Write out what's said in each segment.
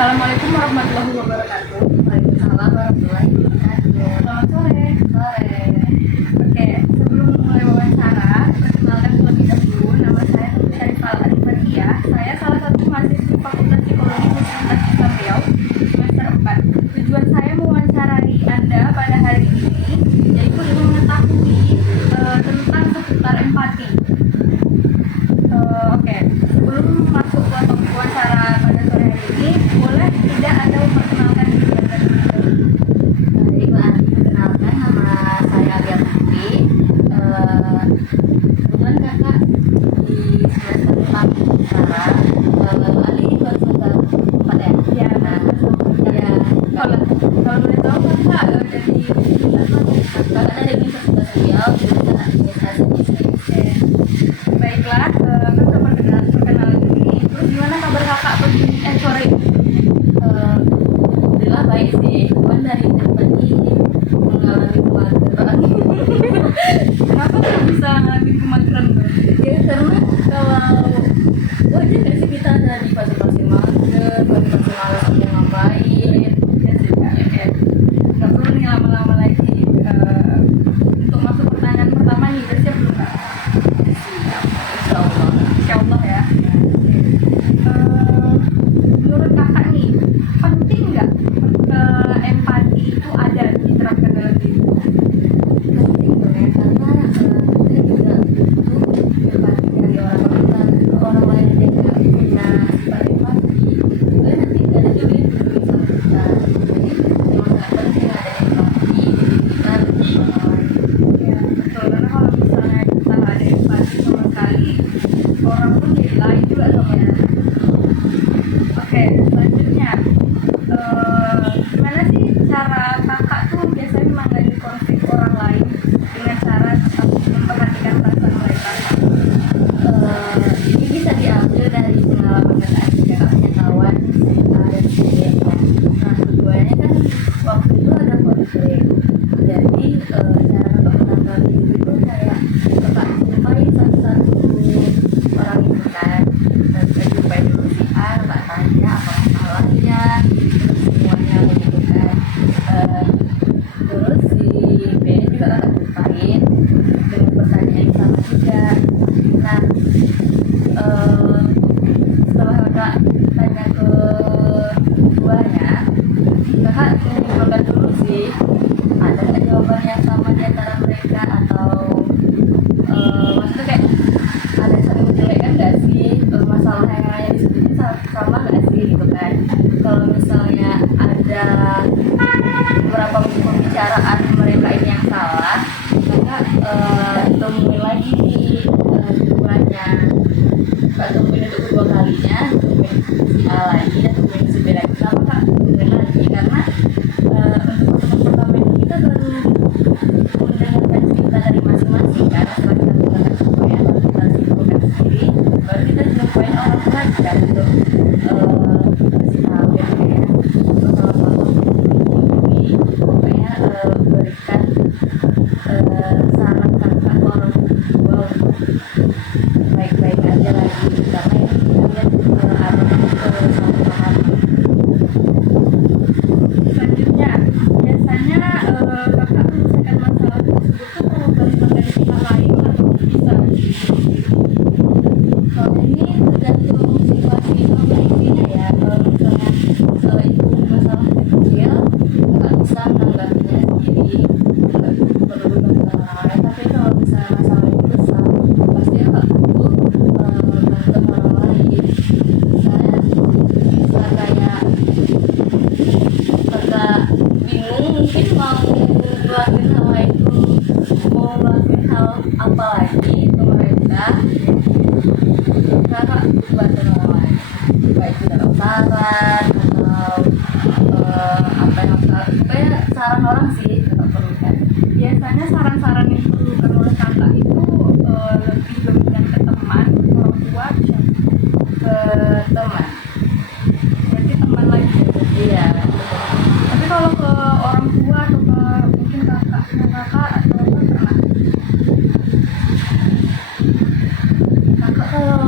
Assalamualaikum warahmatullahi wabarakatuh. Waalaikumsalam warahmatullahi wabarakatuh. Selamat sore. Sore. Oke, sebelum mulai wawancara, perkenalkan terlebih dahulu, nama saya Nur Syarifah Al-Arifah. Saya salah satu mahasiswi Fakultas Psikologi Universitas Islam Riau, semester 4. Tujuan saya mewawancarai Anda pada hari ini yaitu ingin mengetahui tentang seputar empati. Oke, sebelum masuk ke topik wawancara pada sore hari ini, boleh tidak Anda memperkenalkan diri Anda terlebih dahulu? Baiklah, perkenalkan nama saya Alia Putri. Kebetulan kakak di semester 4 sekarang. Ali semester 4 ya? Ya, Ya, kalau boleh tahu kakak dari kakak dari Universitas Riau, jurusan administrasi. baiklah, kakak perkenalan diri. Terus gimana kabar kakak sore ini? Alhamdulillah baik sih, cuman dari empati mengalami kemageran. Kenapa kok bisa ngalamin kemageran? Ya karena kalau wajar nggak sih kita ada di fase-fase mager, fase-fase malas mau ngapain. Ya sudah, oke. Nggak perlu nih lama-lama lagi. Untuk masuk pertanyaan pertama nih, udah siap belum kak? Insya Allah. Insya Allah ya. Menurut kakak nih, penting nggak empati itu ada diterapkan dalam diri? Penting dong ya, karena kita juga butuh empati dari orang lain yang nggak punya sifat empati. Juga nanti nggak ada juga yang peduli sama kita. Jadi memang nggak penting ada empati di diri kita untuk orang lain. Ya betul, karena kalau misalnya kita nggak ada empati sama sekali, orang pun jadi lain juga sama ya. Oke, selanjutnya, gimana sih cara kakak tuh biasanya menangani konflik orang lain dengan cara tetap memperhatikan perasaan mereka? Ini bisa diambil dari pengalaman kakak jika kakak punya kawan si A dan si B. Nah keduanya kan waktu itu ada konflik, jadi cara kakak menanggapi itu kayak kakak jumpain satu-satu orang itu kan, dan kita jumpain dulu si A, kakak tanya apa masalahnya, terus semuanya begitu kan. Terus si B juga kakak jumpain dengan pertanyaan yang sama juga. Nah setelah kakak tanya ke keduanya, kakak menyimpulkan dulu sih ada nggak jawaban yang sama di antara mereka, atau maksudnya kayak ada saling menjelekkan nggak sih, masalah yang hanya disebutin sama nggak sih gitu kan. Kalau misalnya ada beberapa pembicaraan mereka ini yang salah, maka temuin lagi di keduanya, kak temuin untuk kedua kalinya, temuin si A lagi dan temuin si B lagi. Kenapa kak temuin lagi? Karena untuk pertemuan pertama itu kita baru mendengarkan cerita dari masing-masing kan. Setelah kita mendengarkan semuanya, baru kita simpulkan sendiri, baru kita jumpai orang lagi kan untuk kasih tahu ya kayak kalau ini pokoknya berikan saran kakak ke orang tua untuk baik-baik aja lagi, karena ini kalian ada kesalahpahaman. Selanjutnya, biasanya kakak menyelesaikan masalah tersebut tuh melibatkan dari pihak lain atau bisa? Kalau ini tergantung situasi kondisinya ya. Kalau misalnya itu masalah kecil, nggak bisa menanggapinya sendiri, nggak perlu bantuan orang lain. Tapi kalau misalnya masalah itu besar, pasti nggak butuh bantuan orang lain. Misalnya bisa kayak kakak bingung mungkin mau ngelakuin hal itu, mau ngelakuin hal apa lagi ke mereka, kakak butuh bantuan orang lain, baik itu dalam saran atau apa yang harus, pokoknya saran orang sih kakak perlukan. Biasanya saran-saran yang diperlukan oleh kakak itu lebih dominan ke teman, orang tua, siapa? Ke teman. Berarti teman lagi ya? Iya. Tapi kalau ke orang tua atau ke mungkin kakaknya kakak atau apa pernah? Kakak kalau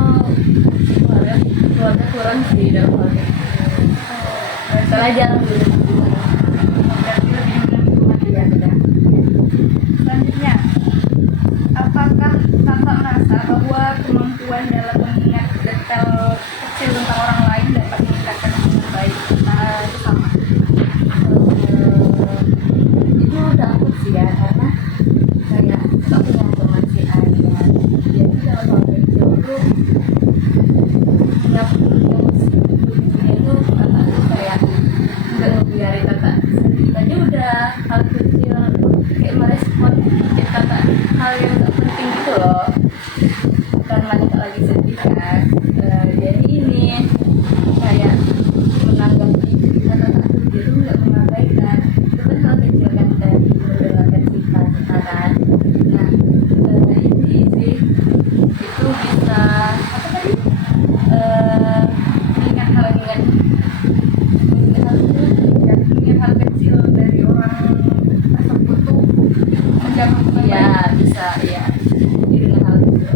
keluarga kurang sih dalam hal ini. Soalnya jarang dulu. Berarti lebih menikmati ya. Selanjutnya, apakah kakak merasa bahwa kemampuan dalam mengingat detail kecil tentang orang lain dapat meningkatkan hubungan baik antara sesama? Itu takut sih ya, karena kayak kita punya teman si Arya, jadi dalam hal kecil tuh yang lucunya tuh kakak tuh kayak nggak ngebiarin kakak sedih aja udah hal kecil, kayak merespon kayak kakak hal yang gak penting gitu loh, karena kita lagi sedih kan. Jadi ini kayak menanggapi kata-kata dia tuh nggak mengabaikan, itu kan hal kecil kan, kayak mendengarkan cerita kita kan. Nah ini sih itu bisa apa tadi, Mengingat hal mengingat hal itu ya, mengingat hal kecil dari orang tersebut tuh menjaga hubungan ya baik. bisa ya, jadi dengan hal itu.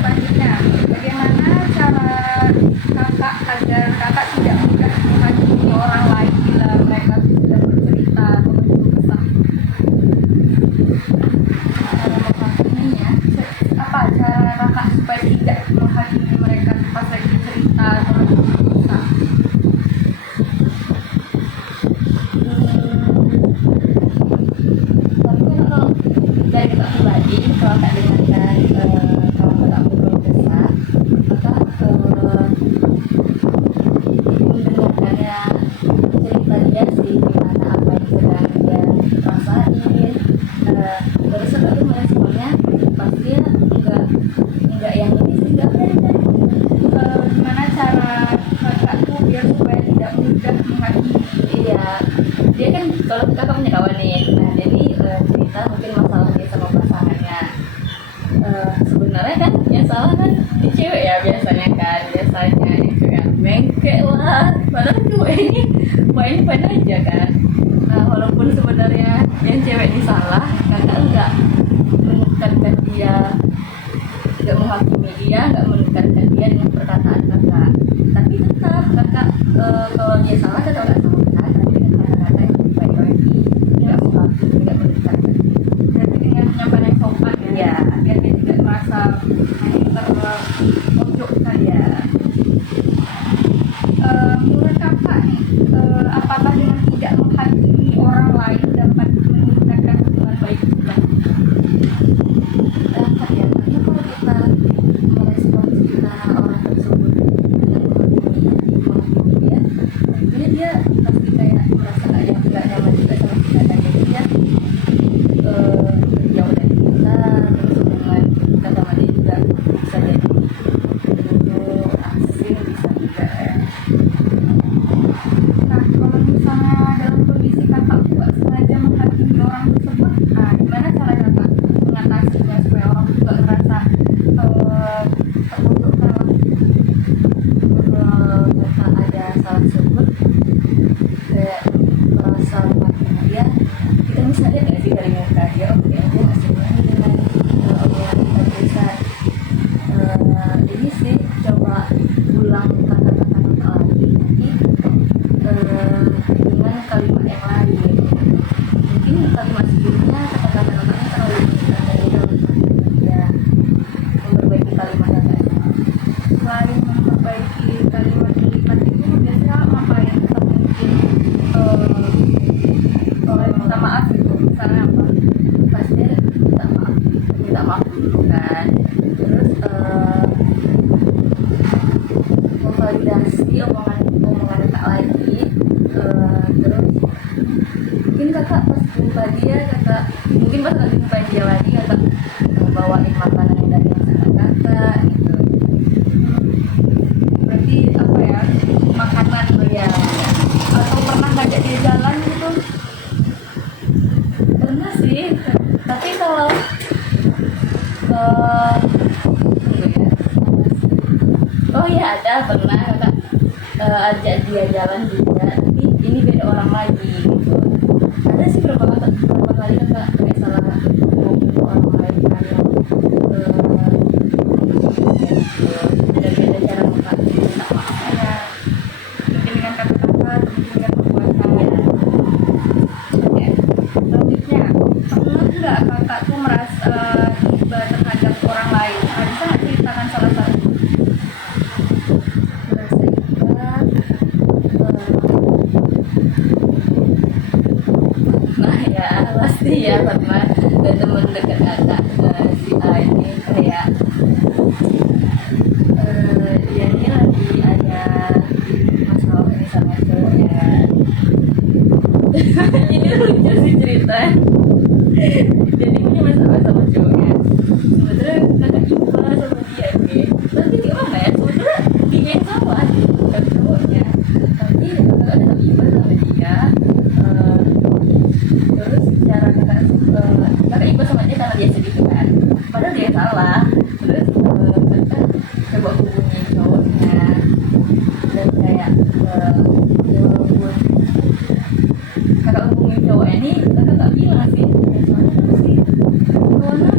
Selanjutnya, bagaimana cara kakak agar kakak tidak mudah menghakimi orang lain bila mereka sudah bercerita atau berkeluh kesah? Cara menghakiminya Apa cara kakak supaya tidak menghakimi mereka pas lagi cerita atau berkeluh kesah? tapi kan kalau dari kita pribadi, kalau tak dengarkan kalau tak berkeluh kesah, maka mendengarkannya cerita dia sih gimana apa yang sedang dia rasain, terus tapi meresponnya pasti ya enggak yang ini sih, enggak ada. Gimana cara kakak tuh biar supaya tidak mudah menghakimi? Iya, dia kan kalau kita kan punya kawan nih, nah jadi cerita mungkin masalah dia sama pasangannya. Sebenarnya kan yang salah kan di cewek ya biasanya yang cewek bengke lah, padahal cewek ini main-main aja kan. Nah walaupun sebenarnya yang cewek ini salah, kakak enggak menekankan dia, enggak menghakimi dia, enggak menekankan dia dengan perkataan kakak, tapi tetap kakak kalau dia salah kakak enggak salahkan, tapi dengan kata-kata yang baik lagi, enggak menghakimi, enggak menekankan. Berarti dengan penyampaian yang sopan ya, Iya. biar dia tidak merasa terpojokkan ya. Menurut kakak nih, apakah dengan tidak menghakimi orang lain dapat meningkatkan hubungan baik juga? Dapat ya, karena kalau kita merespon cerita orang tersebut dengan menghakimi dia, akhirnya dia pasti kayak merasa nggak nyaman juga sama kita kan, jadi dia jauh dari kita, terus hubungan kita sama dia juga bisa jadi asing, bisa juga ya. Nah, kalau misalnya dalam kondisi kakak nggak sengaja menghakimi orang tersebut, nah gimana cara kakak mengatasinya supaya orang juga merasa terpojokkan lah? Kalau ada salah sebut kayak merasa menghakimi dia, kita bisa lihat nggak sih dari muka dia, oke dia nggak senang dengan omongan kita tulisan. Ini sih coba ulang kata-kata kakak lagi, tapi dengan kalimat yang lain. Mungkin kalimat sebelumnya kata-kata kakaknya terlalu menyakitkan, dan kita harus menghakimi dia, memperbaiki kalimat kakaknya. Selain memperbaiki kalimat lipat itu biasanya ngapain? Atau mungkin kalau minta maaf gitu, misalnya apa? Pasti minta maaf dulu kan, terus memvalidasi omongan kakak lagi, terus mungkin kakak pas jumpa dia, kakak mungkin pas lagi jumpa dia lagi, kakak bawain makanan yang dari masakan kakak gitu. Berarti apa ya, makanan Ya atau pernah ngajak dia jalan gitu? pernah sih, tapi kalau tunggu ya. Oh iya ada, pernah kakak ajak dia jalan juga, tapi ini beda orang lagi gitu. Ada sih beberapa kali kakak kayak salah ngomong ke orang lain kan, yang ya gitu. Beda-beda cara kakak minta maaf. Ya, ya Fatma, dan teman dekat kakak si A ini kayak dia ini lagi ada masalah ini sama cowoknya. Ini lucu sih cerita. Jadi punya masalah sama cowoknya. Sebenarnya kakak ipa sama dia nih. Tapi gimana ya? Sebenarnya dia yang salah, bukan cowoknya. Tapi kakak ada ipa sama dia. Terus cara kakak ipa sama dia karena dia segitu kan. Padahal dia yang salah. Terus kakak coba hubungi cowoknya dan kayak ya walaupun kakak hubungin cowoknya nih kakak gak bilang sih ya soalnya kan sih cowoknya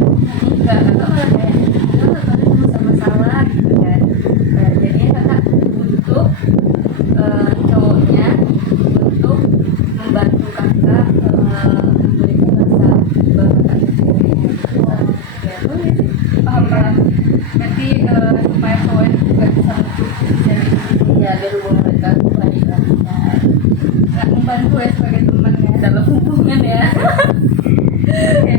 enggak, kakak malah kayak kakak sama-sama salah gitu kan. Jadinya kakak butuh cowoknya untuk membantu kakak memberikan rasa bahwa kakak ceweknya gitu. Ya boleh sih, Paham paham. Berarti supaya cowoknya juga bisa ya biar hubungan mereka lebih lancar nggak membantu ya sebagai teman ya. dalam hubungan ya. Oke,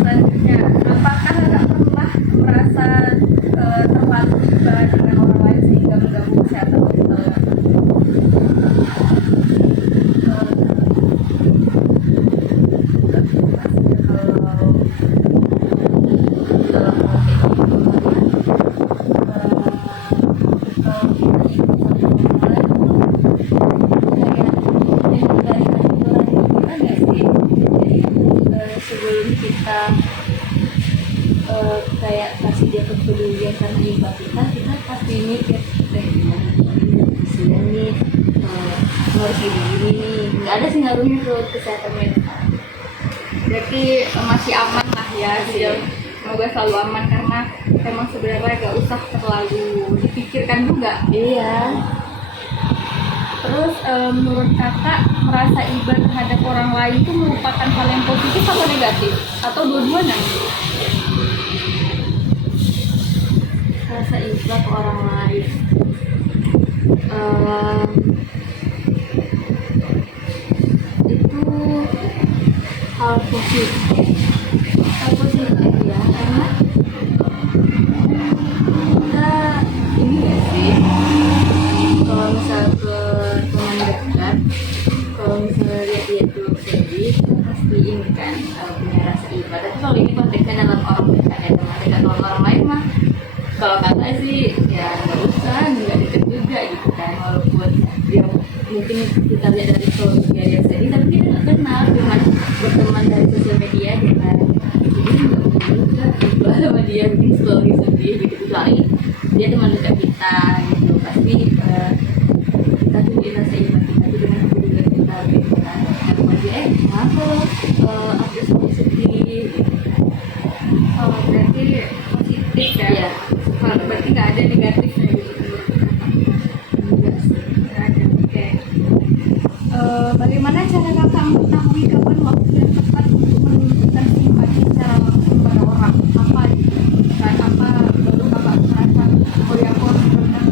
selanjutnya, apakah kakak pernah merasa terlalu iba dengan orang lain sehingga mengganggu kesehatan mental? Sebelum kita kayak kasih dia kepedulian karena iba kita pasti mikir kasihan nih, harus gini nih, nggak ada sih ngaruhnya ke kesehatan mental. Berarti masih aman lah ya, semoga selalu aman karena emang sebenarnya gak usah terlalu dipikirkan juga. Iya. Terus menurut kakak merasa iba terhadap orang lain itu merupakan hal yang positif atau negatif atau dua-duanya? Rasa iba ke orang lain itu hal positif ya, karena kita ini gak sih, kalau misal ke teman dekat, kalau misalnya lihat dia tuh sedih kita pasti ini kan punya rasa iba. Tapi kalau ini konteksnya dalam orang dekat ya, teman dekat. Kalau orang lain mah kalau kakak sih ya nggak usah, nggak deket juga gitu kan, walaupun dia mungkin kita lihat dari sosial media sedih tapi kita nggak kenal, cuma berteman dari sosial media aja kan. Jadi nggak mungkin juga iba sama dia bikin story sedih gitu, kecuali dia teman dekat kita gitu. Pasti kita tunjukin rasa iba kita tuh dengan kepedulian kita gitu kan. Sama dia kenapa aku story sedih gitu. Oh, berarti positif ya? Iya. Berarti nggak ada negatifnya gitu menurut kakak? Enggak sih. Nggak ada. Oke. Bagaimana cara kakak mengetahui kapan waktu yang tepat untuk menunjukkan simpati secara langsung pada orang? Apa gitu? Dan apa baru kakak merasa oh ya aku harus benar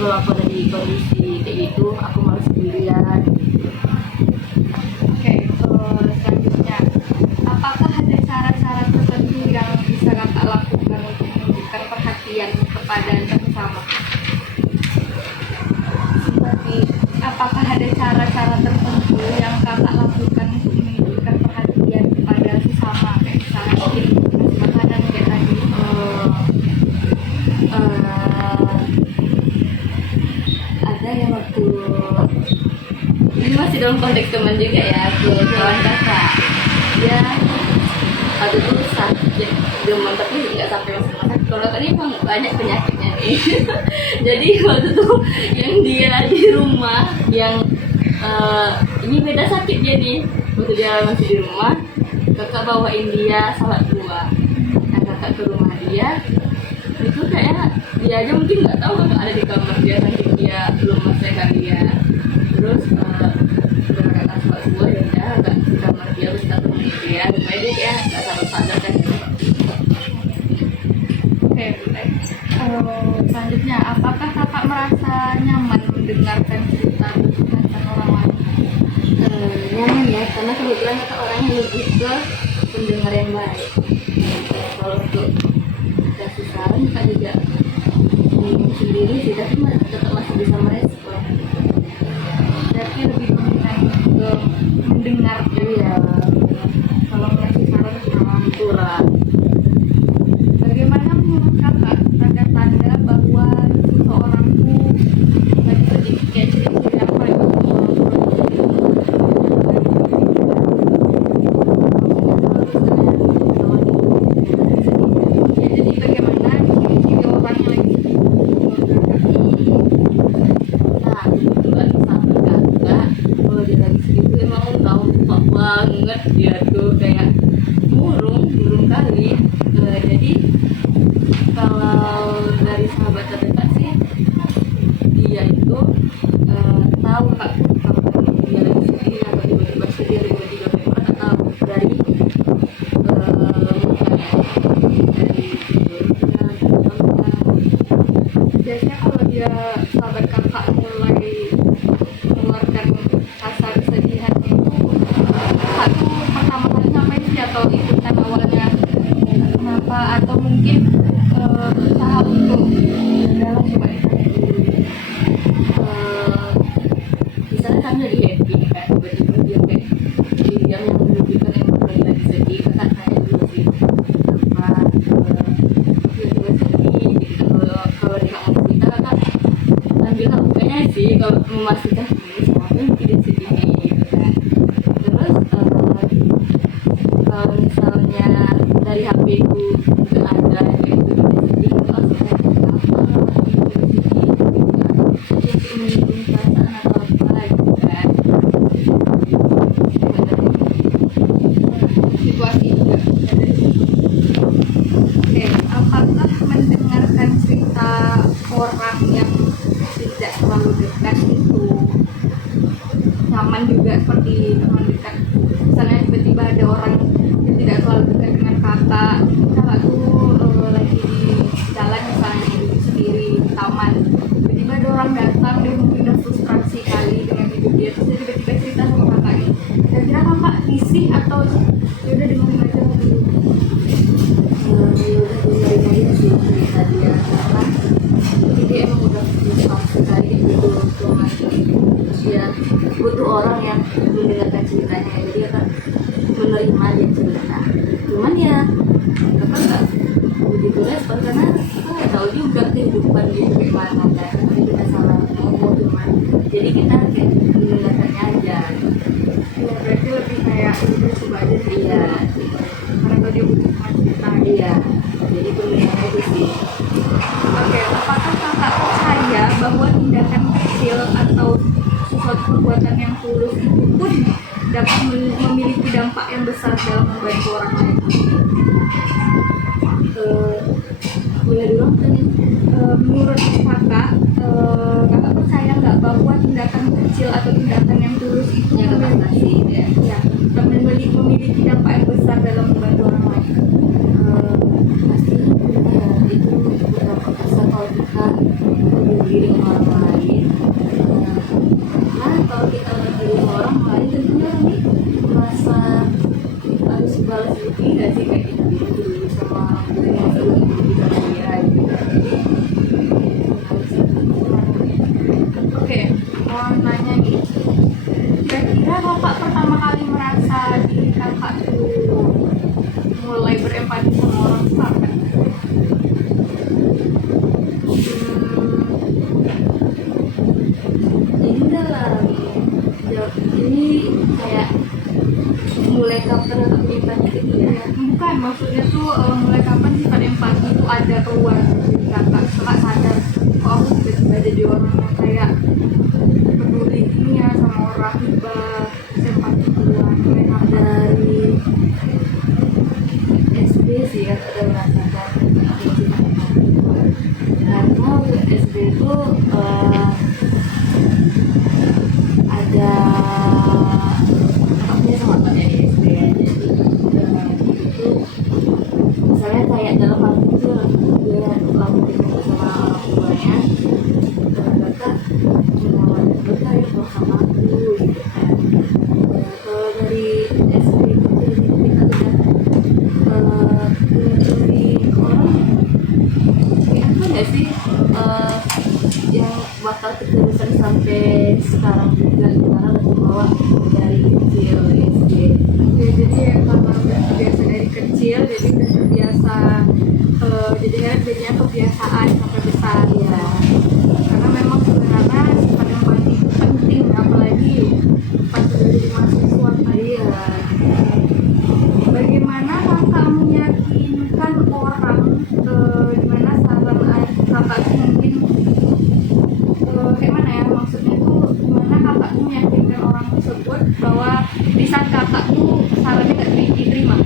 kalau aku ada di kondisi kayak gitu aku malas sendirian gitu. Oke, selanjutnya, apakah ada cara-cara tertentu yang bisa kakak lakukan untuk menunjukkan perhatian kepada sesama? Seperti, apakah ada cara-cara tertentu yang kakak lakukan untuk menunjukkan perhatian kepada sesama, kayak misalnya mungkin kasih makanan kayak tadi? Ada yang waktu ini masih dalam konteks teman juga ya, ke kawan kakak dia waktu itu sakit demam tapi nggak sampai masuk rumah sakit. Kalau kan ini emang banyak penyakitnya nih jadi waktu itu yang dia di rumah yang ini beda sakitnya nih, waktu dia masih di rumah kakak bawain dia salat buah. Nah kakak ke rumah dia itu kayak dia aja mungkin nggak tahu kakak ada di kamar dia sakit, dia belum menyelesaikan dia. Terus udah kakak sholat subuh ya udah agak di kamar dia terus kita temenin dia supaya dia kayak nggak sadar kan. Oke, baik. Selanjutnya, apakah kakak merasa nyaman mendengarkan cerita tentang orang lain? Nyaman ya, karena kebetulan kakak orangnya lebih ke pendengar yang baik. Kalau untuk kasih saran kakak juga bingung sendiri sih, tapi tetap masih bisa merespon. Berarti lebih dominan ke mendengar Iya, kalau ngasih saran sama. kurang. Bagaimana menurut kakak tanda-tanda bahwa seseorang tuh lagi sedih, kayak ciri-ciri apa itu? Ya, jadi bagaimana ciri-ciri orang yang lagi sedih menurut kakak? Nah, kebetulan sama kakak kalau dia lagi sedih emang tampak banget dia tuh kayak murung kali. Jadi kalau dari sahabat terdekat sih dia itu tahu kak kapan dia lagi sedih atau tiba-tiba sedih atau tiba-tiba bagaimana tahu dari mukanya, dari tidurnya, Biasanya kalau dia sahabat kakak mulai mengeluarkan rasa kesedihan itu, kakak tuh pertama kali ngapain sih, atau ikutan awalnya kenapa, atau mungkin berusaha untuk dalam coba ditanya dulu. misalnya kami lagi happy kayak tiba-tiba dia kayak diam yang menunjukkan emang lagi sedih, kakak tanya dulu sih apa tiba-tiba sedih gitu. Kalau dia nggak mau cerita kakak ambil mukanya sih kalau memastikan ini siapa yang tidak sedih nih gitu kan. Terus kalau misalnya dari HP ku nggak ada kayak gitu tidak sedih, aku langsung tanya apa gitu sedih gitu kan, jadi untuk menyinggung perasaan atau apa gitu kan. Situasi juga. Oke, apakah mendengarkan cerita orang yang tidak terlalu dekat itu nyaman juga seperti teman dekat? Misalnya tiba-tiba ada orang yang tidak terlalu dekat dengan kakak tuh lagi di jalan misalnya duduk sendiri di taman, tiba-tiba ada orang datang, dia mungkin udah frustrasi kali dengan hidup dia, terus dia tiba-tiba cerita sama kakak ini, kira-kira kakak risih atau ya udah dengerin aja dulu? Ya udah dengerin aja sih cerita dia karena dia emang udah susah sekali gitu teman, dia butuh orang yang mendengarkan ceritanya, jadi akan menerima dia cerita. Cuman ya kakak nggak begitu respon karena kita nggak tahu juga kehidupan dia gimana kan, nanti kita salah ngomong cuman jadi kita kayak mendengarkannya aja. Ya berarti lebih kayak udah coba aja sih, Iya, karena kalau dia butuh teman cerita. iya, jadi pendengar itu sih. Oke, apakah kakak percaya bahwa tindakan kecil atau sesuatu perbuatan yang tulus itu pun dapat memiliki dampak yang besar dalam membantu orang lain? Boleh dulu tadi. Menurut kakak, kakak percaya nggak bahwa tindakan kecil atau tindakan yang tulus itu Yang kakak kasih ya. ya, memiliki dampak yang besar dalam membantu orang lain? Pasti itu berdampak besar kalau kita peduli dengan orang Ini kayak mulai kapan untuk empati gitu ya? Bukan, maksudnya tuh mulai kapan sifat empati itu ada keluar dari kakak sadar kok aku tiba-tiba jadi orang yang kayak peduli gini ya sama orang, tiba empati keluar mulai kapan? Dari SD sih ya udah merasakan aku sifat empati. Karena waktu SD itu ada kakaknya sama kakaknya di SD ya. Jadi itu misalnya kayak dalam hal kecil dia mungkin ngomong sama orang tuanya, kakak menawarkan berkah ya kalau sama aku gitu kan. Kalau dari SD itu jadi kita udah mencuri orang kayak apa nggak sih, yang bakal keterusan sampai sekarang juga, karena udah bawa dari kecil SD. Ya, jadi ya karena udah biasa dari kecil jadi udah terbiasa, jadi jadinya kebiasaan sampai besar ya. Karena memang sebenarnya sifat empati itu penting, apalagi pas udah jadi mahasiswa Iya, bagaimana kakak meyakinkan orang, dimana saran kakak tuh mungkin kayak mana ya, maksudnya tuh gimana kakak tuh meyakinkan orang tersebut bahwa di saat kakak tuh sarannya nggak diterima.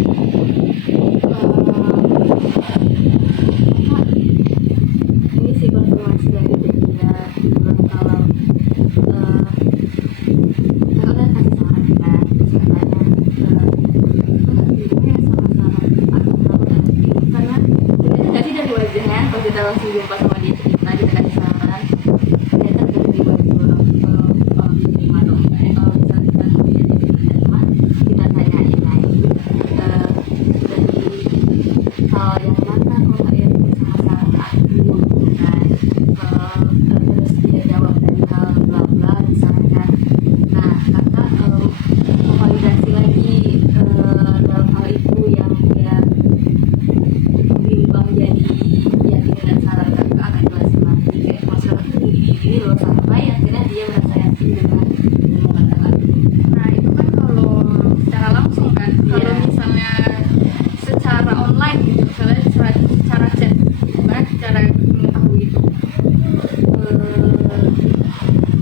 ini sih konfirmasi dari dia bilang kalau kakak kan kasih saran kan, terus katanya gimana ya sama saran aku kenapa karena ternyata tadi dari wajahnya kalau kita langsung jumpa sama dia cerita kita kasih saran, ternyata dari wajah orang kalau diterima atau enggak ya. Kalau misalnya kita dia diterima, kita tanyain lagi dari hal yang mana kok nggak ya sama saran aku gitu kan. Terus dia jawab dari hal bla bla misalkan, nah kakak validasi lagi dalam hal itu yang dia berimbang jadi yakin dengan saran kakak, akan jelasin lagi kayak masalah ini loh, sampai akhirnya dia merasa yakin dengan omongan kakak. Nah itu kan kalau secara langsung kan. Kalau Iya. misalnya secara online gitu, misalnya secara chat, gimana cara mengetahui itu?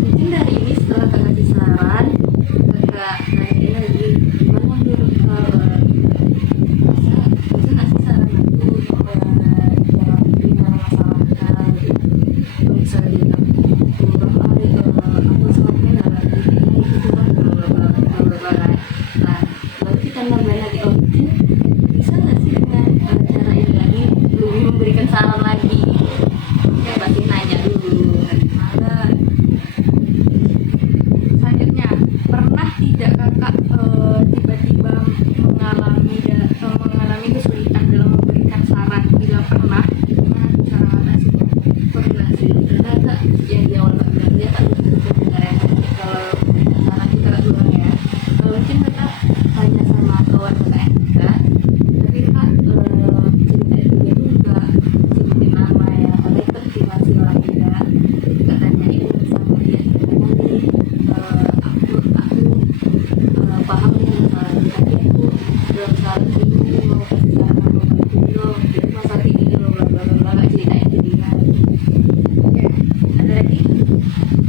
Mungkin dari ini setelah kakak kasih saran, kakak nanya lagi gimana menurut bisa nggak sih saran aku dalam bidang masalah kak gitu. Kalau misalnya dia bilang beberapa hari aku sama Vena lagi kayaknya itu tuh kan bla bla bla bla bla bla kan. Nah baru kita nambahin lagi, oh bisa nggak sih dengan cara ini lagi lebih memberikan saran lagi, ya pasti nanya dulu kan gimana. Selanjutnya, pernah tidak kakak tiba-tiba mengalami kesulitan dalam memberikan saran? Bila pernah, gimana tuh cara mengatasinya? Pernah sih, karena kak yang di awal kak bilang dia tak sebenarnya kalau saran kita kak bilang ya, kalau mungkin kakak tanya sama kawan kakak juga, tapi kak cerita itu dia tuh nggak sebutin nama ya, karena itu kan privasi orang juga. Kak tanyain sama dia gimana nih, aku paham nih masalah ini, tapi aku belum saran ini mau kasih saran apa gitu loh, jadi masalah ini loh bla bla bla bla, kak ceritain ke dia. Oke, Ada lagi?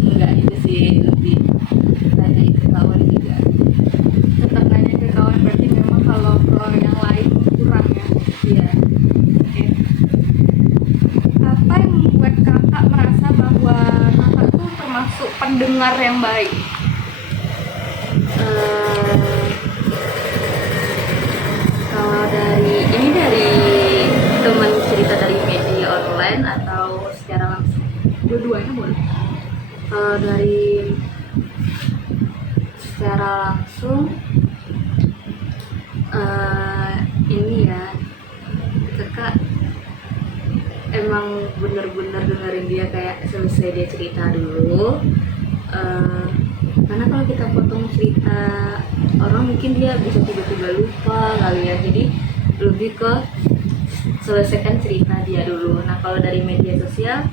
Enggak, itu sih lebih tanya ke kawan juga. tetap nanya ke kawan, berarti memang kalau ke yang lain kurang ya. Iya. Oke. Apa yang membuat kakak merasa bahwa kakak tuh termasuk pendengar yang baik? Kalau dari teman cerita dari media online atau secara langsung? Dua-duanya boleh. Kalau dari secara langsung, ini ya kakak emang bener-bener dengerin dia kayak selesai dia cerita dulu. Karena kalau kita potong cerita orang mungkin dia bisa tiba-tiba lupa kali ya, jadi lebih ke selesaikan cerita dia dulu. Nah kalau dari media sosial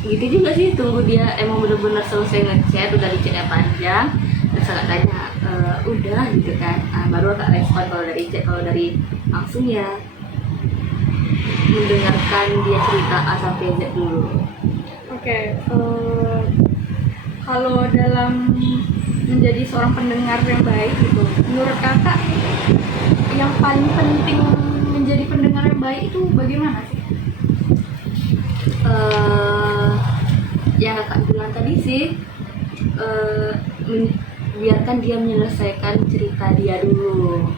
gitu juga sih, tunggu dia emang bener-bener selesai ngechat, udah di chatnya panjang, terus kakak tanya udah gitu kan, baru kakak respon kalau dari chat. Kalau dari langsung ya mendengarkan dia cerita A sampai Z dulu. Oke, kalau dalam menjadi seorang pendengar yang baik gitu, menurut kakak yang paling penting menjadi pendengar yang baik itu bagaimana sih? Yang kakak bilang tadi sih, biarkan dia menyelesaikan cerita dia dulu,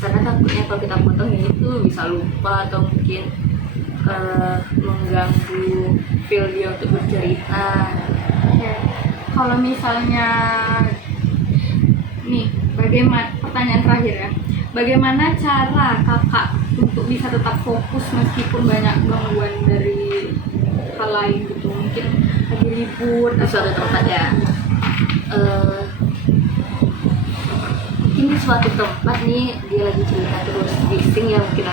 karena takutnya kalau kita potong ini tuh bisa lupa atau mungkin mengganggu feel dia untuk bercerita. Oke, kalau misalnya nih, bagaimana, pertanyaan terakhir ya, bagaimana cara kakak untuk bisa tetap fokus meskipun banyak gangguan dari hal lain gitu, mungkin lagi ribut Di suatu tempat ya, mungkin di suatu tempat nih dia lagi cerita terus bising ya, mungkin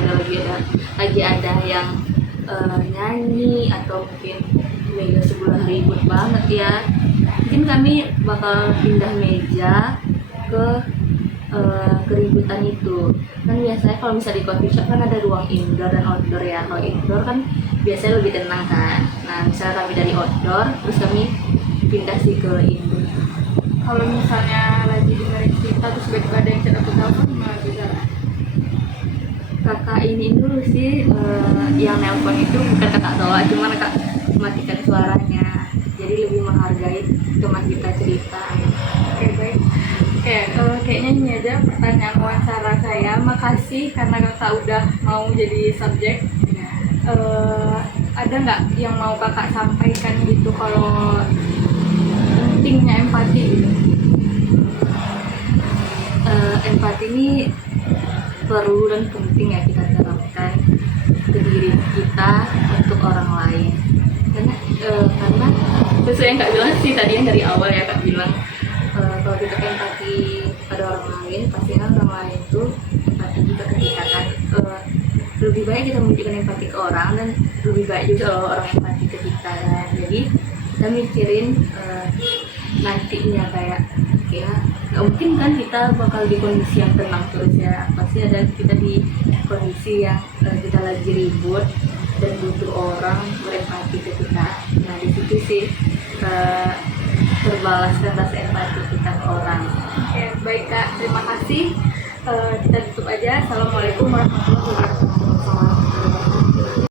lagi ada yang nyanyi atau mungkin meja sebelah ribut banget ya, mungkin kami bakal pindah meja ke keributan itu. Kan biasanya kalau misalnya di coffee shop kan ada ruang indoor dan outdoor ya. Kalau indoor kan biasanya lebih tenang kan. Nah misalnya kami dari outdoor terus kami pindah sih ke indoor. kalau misalnya lagi dengerin cerita terus tiba-tiba ada yang chat atau telepon, gimana bisa? Kakak ini dulu sih, yang nelpon itu bukan kakak doa, cuma kakak matikan suaranya, jadi lebih menghargai teman kita cerita. Oke, baik. Oke, kayaknya ini aja pertanyaan wawancara saya. Makasih karena kakak udah mau jadi subjek. Ada nggak yang mau kakak sampaikan gitu, kalau pentingnya empati gitu? Empati ini perlu dan penting ya kita terapkan ke diri kita untuk orang lain, karena sesuai yang kak bilang sih tadi, yang dari awal ya kak bilang, kalau kita empati pada orang lain pasti kan orang lain tuh empati juga ke kita kan. Lebih baik kita menunjukkan empati ke orang, dan lebih baik juga kalau orang empati ke kita kan. Jadi kita mikirin nantinya kayak ya nggak mungkin kan kita bakal di kondisi yang tenang terus ya, pasti ada kita di kondisi yang kita lagi ribut dan butuh orang berempati ke kita. Nah di situ sih terbalaskan rasa empati kita ke orang. Oke, baik kak, terima kasih. Kita tutup aja. Assalamualaikum warahmatullahi wabarakatuh.